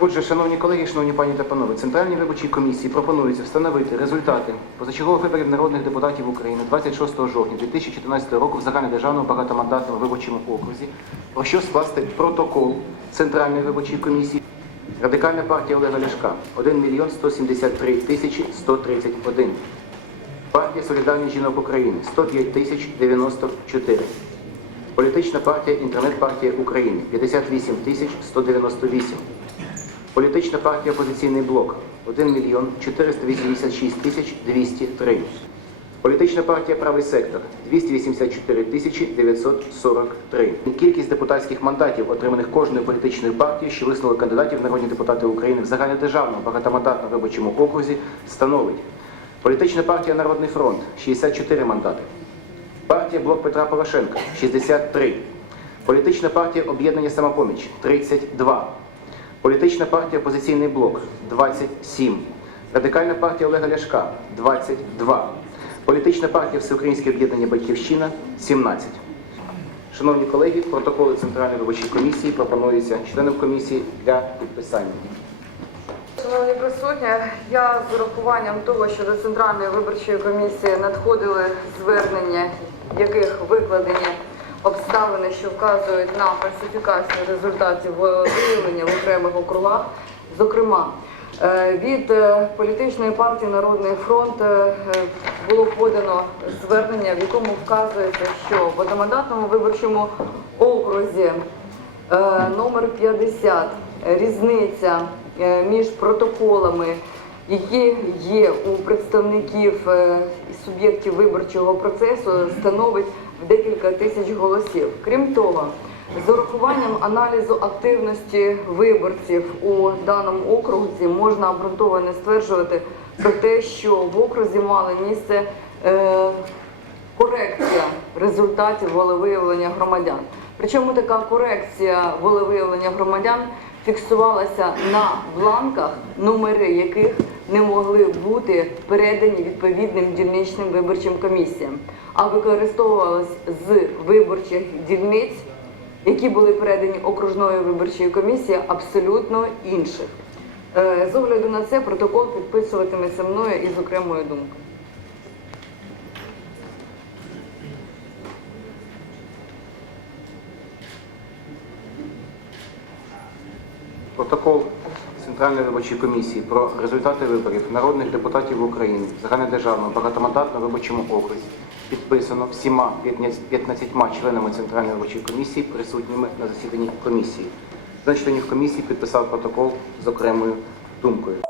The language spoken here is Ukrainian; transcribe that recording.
Отже, шановні колеги, шановні пані та панове, Центральній виборчій комісії пропонується встановити результати позачергових виборів народних депутатів України 26 жовтня 2014 року в загальнодержавному багатомандатному виборчому окрузі, про що скласти протокол Центральної виборчої комісії. Радикальна партія Олега Ляшка 1 мільйон 173 тисячі 131. Партія Солідарність жінок України 105 тисяч 94. Політична партія Інтернет-партія України 58 тисяч 198. Політична партія Опозиційний блок 1 мільйон 486 тисяч 203. Політична партія Правий сектор 284 тисячі 943. Кількість депутатських мандатів, отриманих кожною політичною партією, що висунули кандидатів народні депутати України в загальнодержавному багатомандатному виборчому окрузі, становить політична партія Народний фронт 64 мандати. Партія Блок Петра Порошенка 63. Політична партія Об'єднання Самопоміч 32. Політична партія Опозиційний блок 27. Радикальна партія Олега Ляшка 22. Політична партія Всеукраїнське об'єднання Батьківщина 17. Шановні колеги, протоколи Центральної виборчої комісії пропонуються членам комісії для підписання. Шановні присутні, я з урахуванням того, що до Центральної виборчої комісії надходили звернення, яких викладені обставини, що вказують на фальсифікацію результатів виявлення в окремих округах. Зокрема, е, від е, політичної партії Народний фронт е, було подано звернення, в якому вказується, що в одномандатному виборчому окрузі Е, Номер 50. Різниця е, між протоколами, які є у представників е, суб'єктів виборчого процесу, становить декілька тисяч голосів. Крім того, з урахуванням аналізу активності виборців у даному окрузі можна обґрунтовано стверджувати про те, що в окрузі мали місце е, корекція результатів волевиявлення громадян. Причому така корекція волевиявлення громадян фіксувалася на бланках, номери яких не могли бути передані відповідним дільничним виборчим комісіям, а використовувалась з виборчих дільниць, які були передані окружною виборчою комісією, абсолютно інших. Е, З огляду на це протокол підписуватиметься мною із окремою думкою. Протокол Центральної виборчої комісії про результати виборів народних депутатів України в загальнодержавному багатомандатному виборчому окрузі підписано всіма 15 членами Центральної виборчої комісії, присутніми на засіданні комісії. З членів комісії підписав протокол з окремою думкою.